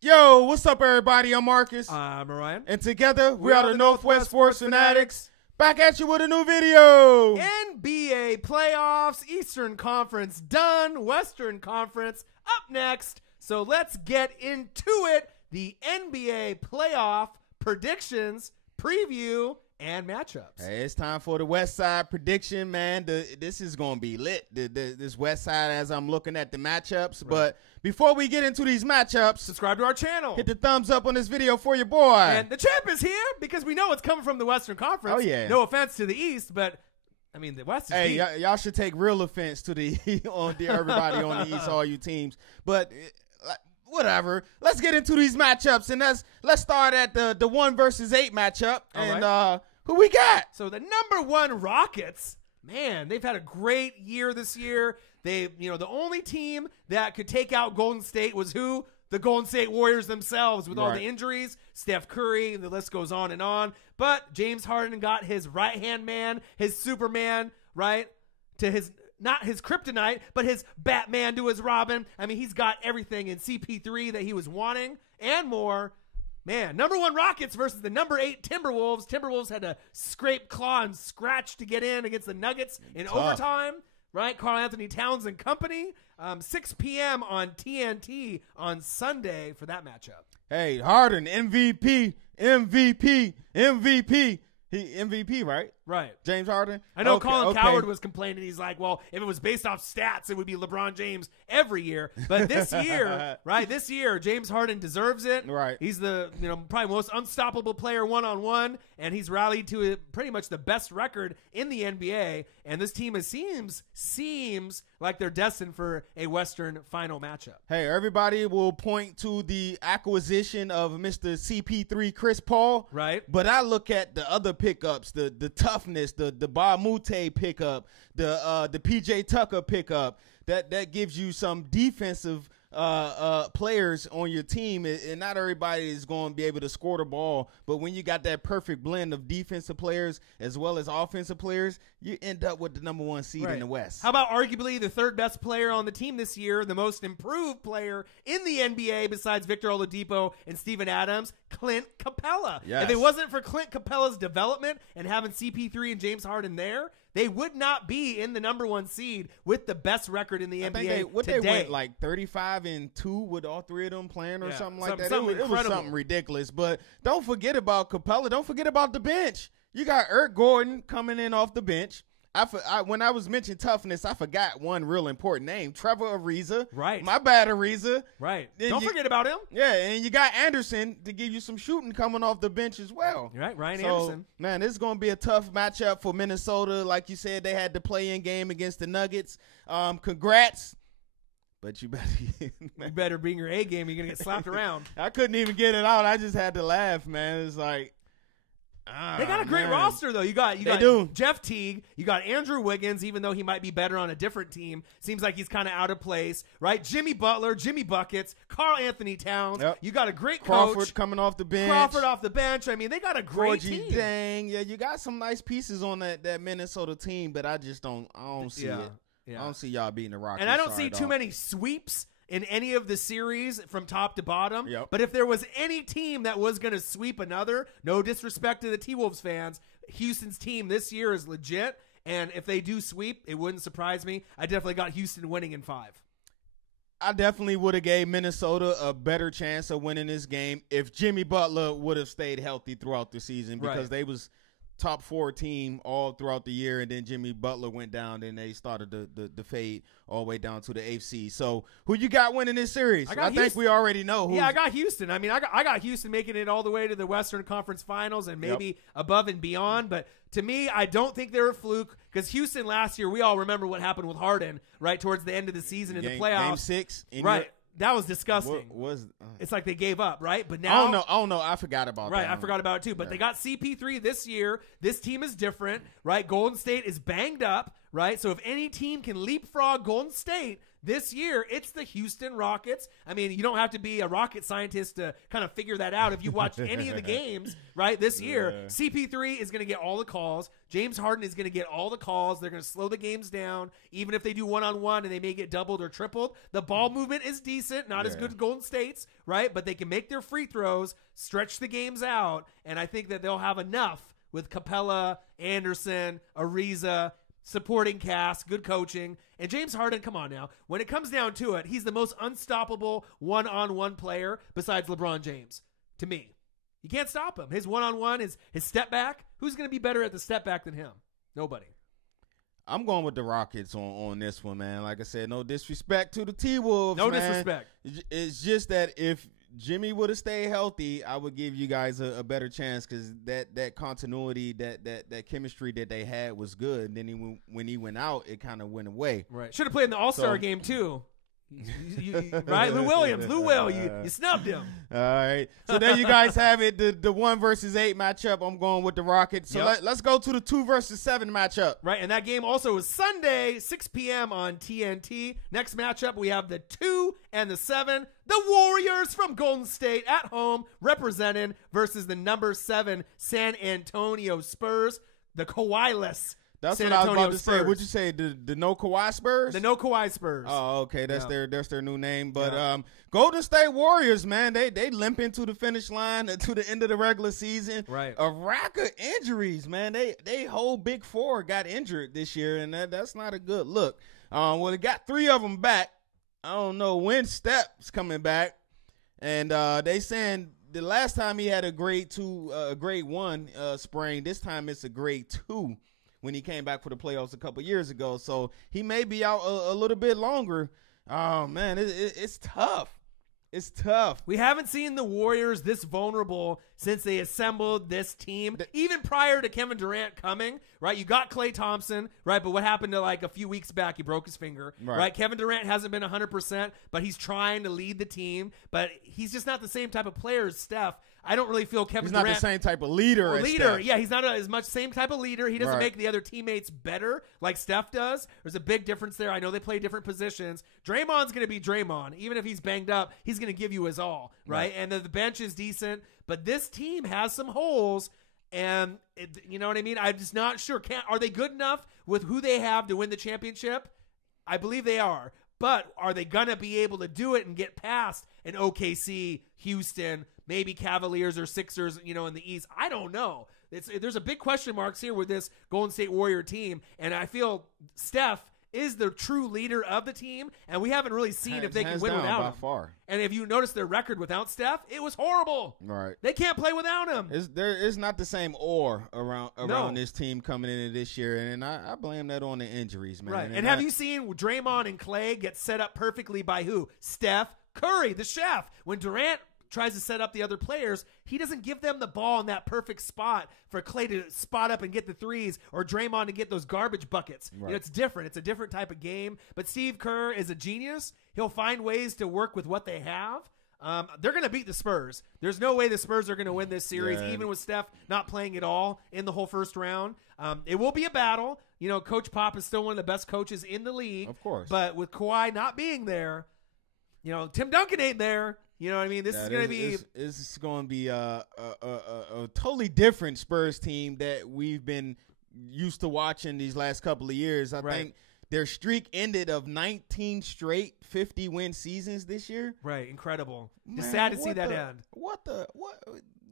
Yo, what's up, everybody? I'm Marcus. I'm Ryan. And together, we are the Northwest Sports Fanatics. Back at you with a new video. NBA playoffs, Eastern Conference done, Western Conference up next. So let's get into it. The NBA playoff predictions, preview, and matchups. Hey, it's time for the West Side prediction, man. This is going to be lit, this West Side, as I'm looking at the matchups. Right. But before we get into these matchups, subscribe to our channel. Hit the thumbs up on this video for your boy. And the champ is here because we know it's coming from the Western Conference. Oh, yeah. No offense to the East, but I mean, the West is deep. Y'all should take real offense to everybody on the East, all you teams. But whatever. Let's get into these matchups, and let's start at the 1 versus 8 matchup. And right. Who we got? So the #1 Rockets, man, they've had a great year this year. The only team that could take out Golden State was who? The Golden State Warriors themselves, with all the injuries, Steph Curry, and the list goes on and on. But James Harden got his right-hand man, his Superman, right, to his not his kryptonite, but his Batman to his Robin. I mean, he's got everything in CP3 that he was wanting and more. Man, #1 Rockets versus the #8 Timberwolves. Timberwolves had to scrape, claw, and scratch to get in against the Nuggets in overtime. Right? Karl Anthony Towns and company. 6 p.m. on TNT on Sunday for that matchup. Hey, Harden, MVP. He MVP, right? Right. James Harden? I know Colin Cowherd was complaining. He's like, well, if it was based off stats, it would be LeBron James every year. But this year, this year, James Harden deserves it. Right. He's the probably most unstoppable player one-on-one, and he's rallied to pretty much the best record in the NBA. And this team seems like they're destined for a Western final matchup. Hey, everybody will point to the acquisition of Mr. CP3 Chris Paul. Right. But I look at the other pickups, the toughness, the Ba Mute pickup, the PJ Tucker pickup, that gives you some defensive players on your team, and not everybody is going to be able to score the ball, but when you got that perfect blend of defensive players as well as offensive players, you end up with the #1 seed in the West. How about arguably the 3rd best player on the team this year, the most improved player in the NBA besides Victor Oladipo and Steven Adams, Clint Capella. Yes. If it wasn't for Clint Capella's development and having CP3 and James Harden there, they would not be in the #1 seed with the best record in the NBA today. They went like 35-2 with all 3 of them playing or something like that. It was something ridiculous. But don't forget about Capella. Don't forget about the bench. You got Eric Gordon coming in off the bench. When I was mentioning toughness, I forgot one real important name, Trevor Ariza. Right. My bad, Ariza. Right. Don't forget about him. Yeah, and you got Anderson to give you some shooting coming off the bench as well. Right, Ryan Anderson. Man, this is going to be a tough matchup for Minnesota. Like you said, they had the play-in game against the Nuggets. Congrats. But you better bring your A game. You're going to get slapped around. I couldn't even get it out. I just had to laugh, man. It's like, they got a great roster, though. You got Jeff Teague. You got Andrew Wiggins, even though he might be better on a different team. Seems like he's kind of out of place, right? Jimmy Butler, Jimmy Buckets, Karl Anthony Towns. Yep. You got a great coach. Crawford coming off the bench. Crawford off the bench. I mean, they got a great team. Dang. Yeah, you got some nice pieces on that Minnesota team, but I don't see it. Yeah. I don't see y'all beating the Rockets. And I don't see too many sweeps in any of the series from top to bottom. Yep. But if there was any team that was going to sweep another, no disrespect to the T-Wolves fans, Houston's team this year is legit. And if they do sweep, it wouldn't surprise me. I definitely got Houston winning in 5. I definitely would have gave Minnesota a better chance of winning this game if Jimmy Butler would have stayed healthy throughout the season, because they was top 4 team all throughout the year, and then Jimmy Butler went down, and they started the fade all the way down to the 8th seed. So who you got winning this series? I think we already know. Yeah, I got Houston. I mean, I got Houston making it all the way to the Western Conference Finals and maybe above and beyond. But to me, I don't think they're a fluke, because Houston last year, we all remember what happened with Harden right towards the end of the season in the playoffs. Game 6. That was disgusting. It's like they gave up, right? But now, oh no, I forgot about that. Right, I forgot about it too. But they got CP3 this year. This team is different, right? Golden State is banged up, right? So if any team can leapfrog Golden State this year, it's the Houston Rockets. I mean, you don't have to be a rocket scientist to kind of figure that out. If you watched any of the games, right, this year, CP3 is going to get all the calls. James Harden is going to get all the calls. They're going to slow the games down, even if they do one-on-one and they may get doubled or tripled. The ball movement is decent, not as good as Golden State's, right? But they can make their free throws, stretch the games out, and I think that they'll have enough with Capella, Anderson, Ariza, supporting cast, good coaching. And James Harden, come on now. When it comes down to it, he's the most unstoppable one-on-one player besides LeBron James, to me. You can't stop him. His one-on-one, his step back. Who's going to be better at the step back than him? Nobody. I'm going with the Rockets on this one, man. Like I said, no disrespect to the T-Wolves, No man. disrespect. It's just that if Jimmy would have stayed healthy, I would give you guys a better chance because that continuity, that chemistry that they had was good. And then when he went out, it kind of went away. Right. Should have played in the All-Star game, too. Right? Lou Williams. Lou Will. You snubbed him. All right. So there you guys have it. The 1 versus 8 matchup. I'm going with the Rockets. So let's go to the 2 versus 7 matchup. Right. And that game also is Sunday, 6 p.m. on TNT. Next matchup, we have the 2 and the 7. The Warriors from Golden State at home representing versus the number 7 San Antonio Spurs. The Kawhi-less That's San what I was Antonio about to Spurs. say. What'd you say? The no Kawhi Spurs? The no Kawhi Spurs. Oh, okay. That's their new name. But Golden State Warriors, man, they limp into the finish line to the end of the regular season. Right. A rack of injuries, man. They whole big 4 got injured this year, and that's not a good look. Well, they got 3 of them back. I don't know when Steph's coming back, and they saying the last time he had a grade 1 sprain. This time it's a grade 2. When he came back for the playoffs a couple years ago. So he may be out a little bit longer. Oh, man, it's tough. It's tough. We haven't seen the Warriors this vulnerable since they assembled this team, even prior to Kevin Durant coming, right? You got Klay Thompson, right? But what happened to like a few weeks back? He broke his finger, right? Kevin Durant hasn't been 100%, but he's trying to lead the team. But he's just not the same type of player as Steph. I don't really feel Kevin Durant. He's not the same type of leader as Steph. Yeah, he's not as much same type of leader. He doesn't make the other teammates better like Steph does. There's a big difference there. I know they play different positions. Draymond's going to be Draymond. Even if he's banged up, he's going to give you his all, right? And the bench is decent. But this team has some holes, and you know what I mean? I'm just not sure. Are they good enough with who they have to win the championship? I believe they are. But are they going to be able to do it and get past an OKC, Houston, maybe Cavaliers or Sixers, in the East? I don't know. There's a big question marks here with this Golden State Warrior team, and I feel Steph is the true leader of the team, and we haven't really seen if they can win without him. Far. And if you notice their record without Steph, it was horrible. Right. They can't play without him. There is not the same aura around this team coming into this year, and I blame that on the injuries, man. Right. And have you seen Draymond and Klay get set up perfectly by who? Steph Curry, the chef. When Durant tries to set up the other players, he doesn't give them the ball in that perfect spot for Klay to spot up and get the threes or Draymond to get those garbage buckets. Right. It's different. It's a different type of game. But Steve Kerr is a genius. He'll find ways to work with what they have. They're going to beat the Spurs. There's no way the Spurs are going to win this series, even with Steph not playing at all in the whole first round. It will be a battle. Coach Pop is still one of the best coaches in the league. Of course. But with Kawhi not being there, Tim Duncan ain't there. You know what I mean? This is going to be a totally different Spurs team that we've been used to watching these last couple of years. I think their streak ended of 19 straight 50-win seasons this year. Right, incredible. Man, it's sad to see that end. What?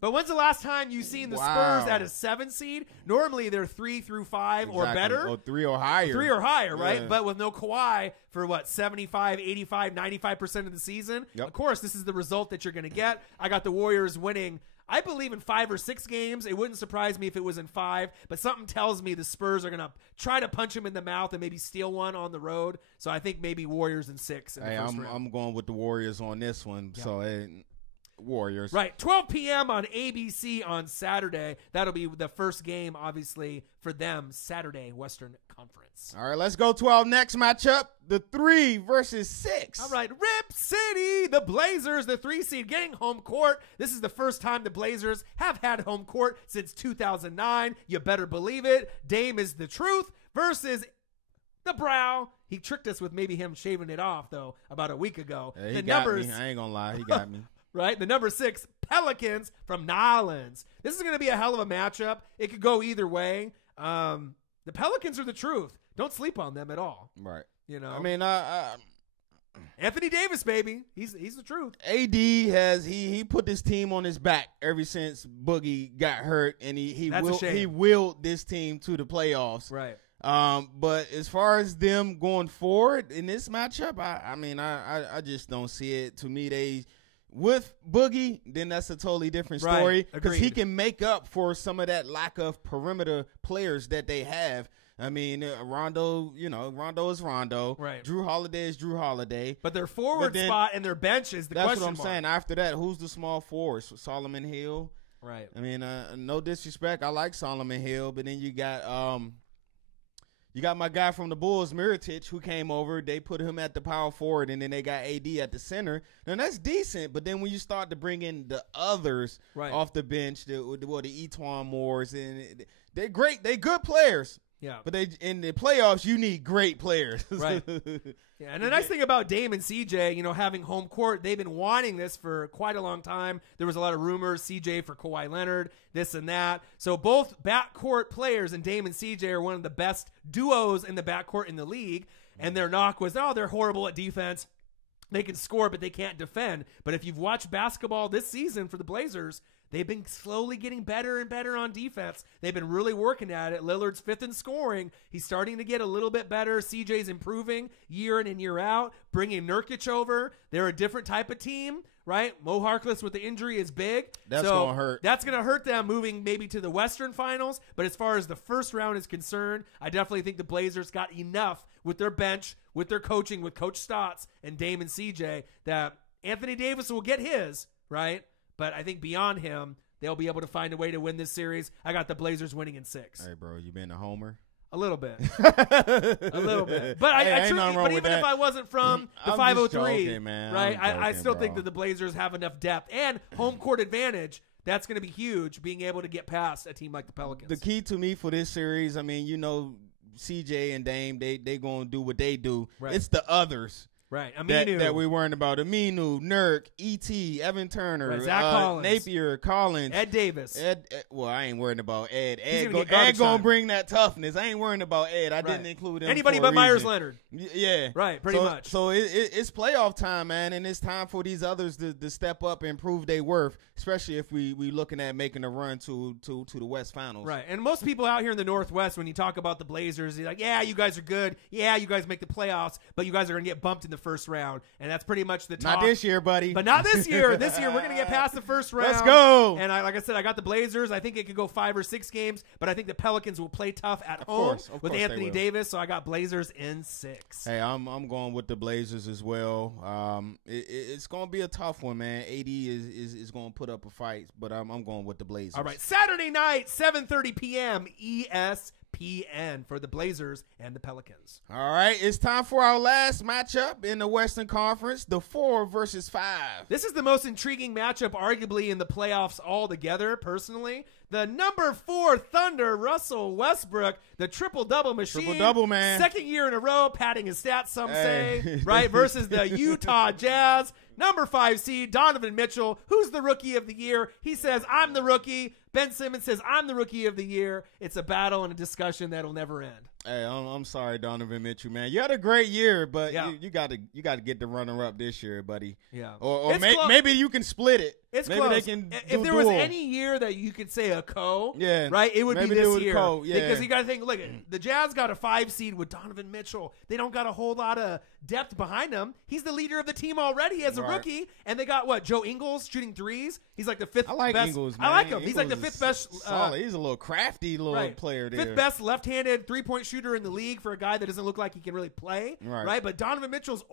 But when's the last time you've seen the Spurs at a 7 seed? Normally they're 3 through 5 or better. Or 3 or higher. 3 or higher, right? But with no Kawhi for 75, 85, 95% of the season, of course, this is the result that you're going to get. I got the Warriors winning, I believe, in 5 or 6 games. It wouldn't surprise me if it was in 5, but something tells me the Spurs are going to try to punch him in the mouth and maybe steal one on the road. So I think maybe Warriors in 6 in the first round. I'm going with the Warriors on this one. Yeah. So Warriors. Right. 12 p.m. on ABC on Saturday. That'll be the first game, obviously, for them, Saturday, Western Conference. All right, let's go to our next matchup, the 3 versus 6. All right, Rip City, the Blazers, the 3 seed, getting home court. This is the first time the Blazers have had home court since 2009. You better believe it. Dame is the truth versus the brow. He tricked us with maybe him shaving it off, though, about a week ago. He the got numbers, me. I ain't going to lie. He got me. Right? The number 6, Pelicans from Nolans. This is going to be a hell of a matchup. It could go either way. The Pelicans are the truth. Don't sleep on them at all. Right. You know? I mean, Anthony Davis, baby. He's the truth. AD has he put this team on his back ever since Boogie got hurt, and he willed this team to the playoffs. Right. But as far as them going forward in this matchup, I just don't see it. To me, they with Boogie, then that's a totally different story because he can make up for some of that lack of perimeter players that they have. I mean, Rondo, Rondo is Rondo. Right. Drew Holiday is Drew Holiday. But their forward spot and their bench is the question mark. That's what I'm saying. After that, who's the small forwards? Solomon Hill. Right. I mean, no disrespect. I like Solomon Hill, but then you got my guy from the Bulls, Mirotic, who came over. They put him at the power forward, and then they got AD at the center. Now, that's decent, but then when you start to bring in the others off the bench, the Etuan Moores, and they're great. They're good players. Yeah. But in the playoffs, you need great players. Right. Yeah, and the nice thing about Dame and CJ, having home court, they've been wanting this for quite a long time. There was a lot of rumors, CJ for Kawhi Leonard, this and that. So both backcourt players, and Dame and CJ are one of the best duos in the backcourt in the league. And their knock was, they're horrible at defense. They can score, but they can't defend. But if you've watched basketball this season for the Blazers, they've been slowly getting better and better on defense. They've been really working at it. Lillard's 5th in scoring. He's starting to get a little bit better. CJ's improving year in and year out, bringing Nurkic over. They're a different type of team, right? Mo Harkless with the injury is big. That's going to hurt. That's going to hurt them moving maybe to the Western Finals. But as far as the first round is concerned, I definitely think the Blazers got enough with their bench, with their coaching, with Coach Stotts and Dame and CJ, that Anthony Davis will get his, right? But I think beyond him, they'll be able to find a way to win this series. I got the Blazers winning in 6. Hey, bro, you been a homer? A little bit. A little bit. But even if I wasn't from the 503, joking, man. Right, I still think that the Blazers have enough depth and home court advantage. That's going to be huge, being able to get past a team like the Pelicans. The key to me for this series, CJ and Dame, they going to do what they do. Right. It's the others. Right, Aminu. That we worrying about. Aminu, Nurk, E.T., Evan Turner, Zach Collins, Napier, Collins. Ed Davis. Well, I ain't worried about Ed. Ed going to bring that toughness. I ain't worrying about Ed. I didn't include him. Anybody but Myers Leonard. Yeah. Right, pretty much. So it's playoff time, man, and it's time for these others to step up and prove their worth, especially if we looking at making a run to the West Finals. Right, and most people out here in the Northwest, when you talk about the Blazers, they're like, yeah, you guys are good. Yeah, you guys make the playoffs, but you guys are going to get bumped in the first round. And that's pretty much the talk. Not this year, buddy. But not this year. This year, we're going to get past the first round. Let's go. And like I said, I got the Blazers. I think it could go 5 or 6 games, but I think the Pelicans will play tough at home with Anthony Davis. So I got Blazers in 6. Hey, I'm going with the Blazers as well. It's going to be a tough one, man. AD is going to put up a fight, but I'm going with the Blazers. All right, Saturday night, 7:30 p.m. ESPN for the Blazers and the Pelicans. All right, it's time for our last matchup in the Western Conference, the 4 versus 5. This is the most intriguing matchup arguably in the playoffs altogether, personally. The number 4 Thunder, Russell Westbrook, the triple-double machine. Triple-double, man. 2nd year in a row, padding his stats, some say, right, versus the Utah Jazz. Number 5 seed, Donovan Mitchell, who's the rookie of the year. He says, I'm the rookie. Ben Simmons says, I'm the rookie of the year. It's a battle and a discussion that'll never end. Hey, I'm sorry, Donovan Mitchell, man. You had a great year, but you got to get the runner-up this year, buddy. Yeah. Or maybe you can split it. It's maybe close. They can if there was any year that you could say a right, it would be this year. Because you got to think, look, the Jazz got a 5 seed with Donovan Mitchell. They don't got a whole lot of depth behind him. He's the leader of the team already as a rookie. And they got, Joe Ingles shooting threes. He's like the 5th best. I like Ingles, man. I like him. Ingles he's like the 5th best. Solid. He's a little crafty player there. 5th best left-handed three-point shooter in the league for a guy that doesn't look like he can really play. Right. But Donovan Mitchell's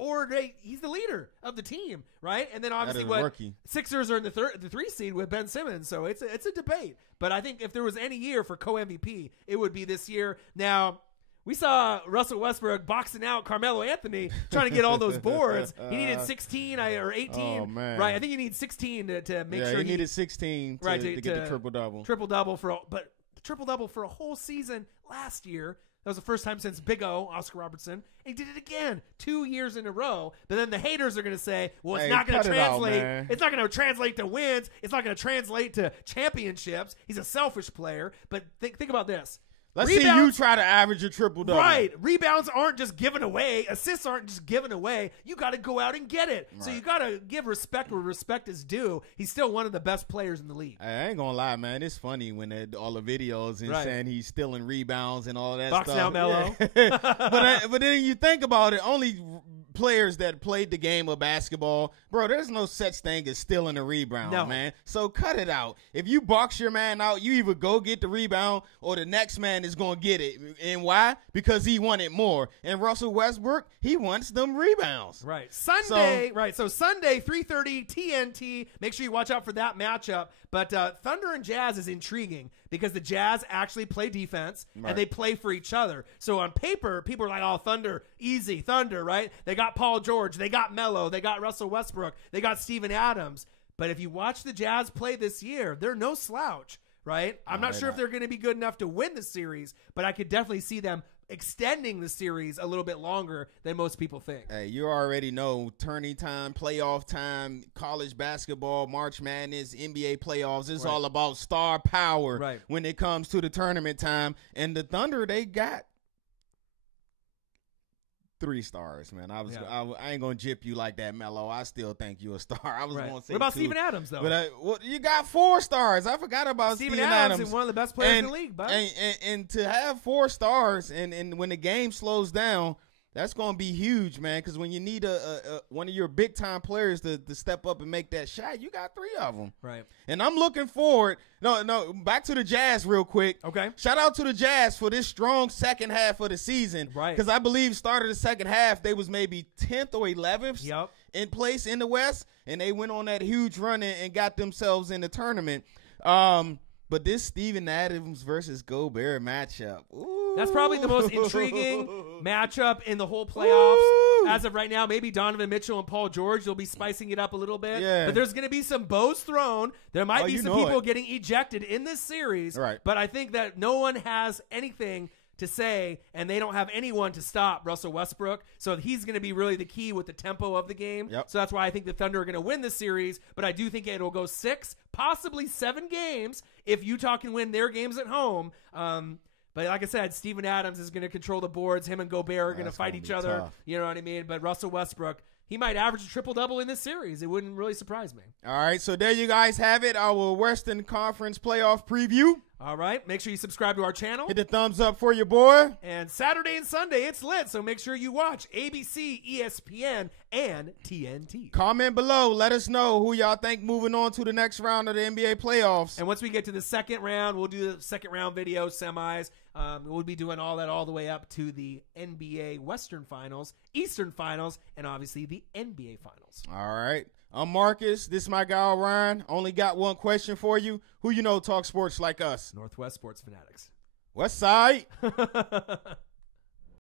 he's the leader of the team. Right. And then obviously Sixers are in the 3 seed with Ben Simmons. So it's a debate. But I think if there was any year for co-MVP, it would be this year. Now, we saw Russell Westbrook boxing out Carmelo Anthony trying to get all those boards. He needed 16 or 18. Oh, man. Right. I think he needs 16 to make sure he needed 16 to get the triple-double. Triple-double for a whole season last year. That was the first time since Big O, Oscar Robertson. And he did it again 2 years in a row. But then the haters are going to say, well, it's not going to translate. It's not going to translate to wins. It's not going to translate to championships. He's a selfish player. But think about this. Let's see you try to average a triple-double. Right. Rebounds aren't just given away. Assists aren't just given away. You got to go out and get it. Right. So you got to give respect where respect is due. He's still one of the best players in the league. I ain't going to lie, man. It's funny when all the videos and saying he's stealing rebounds and all that Box stuff. Box now, Melo. Yeah. But then you think about it, only players that played the game of basketball, bro, there's no such thing as stealing a rebound, man. So cut it out. If you box your man out, you either go get the rebound or the next man is going to get it. And why? Because he wanted more. And Russell Westbrook, he wants them rebounds. Right. Sunday, So Sunday, 3:30 TNT. Make sure you watch out for that matchup. But Thunder and Jazz is intriguing because the Jazz actually play defense and they play for each other. So on paper, people are like, oh, Thunder, easy, Thunder, right? They got Paul George, they got Melo, they got Russell Westbrook, they got Steven Adams. But if you watch the Jazz play this year, they're no slouch, right? I'm not sure if they're going to be good enough to win the series, but I could definitely see them extending the series a little bit longer than most people think. Hey, you already know tourney time, playoff time, college basketball, March Madness, NBA playoffs. It's all about star power when it comes to the tournament time. And the Thunder, they got 3 stars, man. I ain't gonna jip you like that, Melo. I still think you a star. I was gonna say. What about 2. Steven Adams though? But you got 4 stars. I forgot about Steven Adams. Is one of the best players in the league, bud. And to have 4 stars, and when the game slows down, that's gonna be huge, man. Because when you need one of your big time players to step up and make that shot, you got 3 of them. Right. And I'm looking forward. No, back to the Jazz real quick. Okay. Shout out to the Jazz for this strong second half of the season. Right. Because I believe started the second half, they was maybe 10th or 11th in place in the West. And they went on that huge run and got themselves in the tournament. But this Steven Adams versus Gobert matchup. Ooh. That's probably the most intriguing matchup in the whole playoffs. Ooh. As of right now, maybe Donovan Mitchell and Paul George, they'll be spicing it up a little bit. Yeah. But there's going to be some bows thrown. There might be some people getting ejected in this series. Right. But I think that no one has anything to say, and they don't have anyone to stop Russell Westbrook. So he's going to be really the key with the tempo of the game. Yep. So that's why I think the Thunder are going to win this series. But I do think it will go 6, possibly 7 games if Utah can win their games at home. But like I said, Steven Adams is going to control the boards. Him and Gobert are going to fight each other. Tough. You know what I mean? But Russell Westbrook, he might average a triple-double in this series. It wouldn't really surprise me. All right, so there you guys have it, our Western Conference playoff preview. All right, make sure you subscribe to our channel. Hit the thumbs up for your boy. And Saturday and Sunday, it's lit, so make sure you watch ABC, ESPN, and TNT. Comment below. Let us know who y'all think moving on to the next round of the NBA playoffs. And once we get to the second round, we'll do the second round video, semis. We'll be doing all that all the way up to the NBA Western Finals, Eastern Finals, and obviously the NBA Finals. All right. I'm Marcus. This is my guy, Ryan. Only got one question for you. Who you know talk sports like us? Northwest Sports Fanatics. West Side.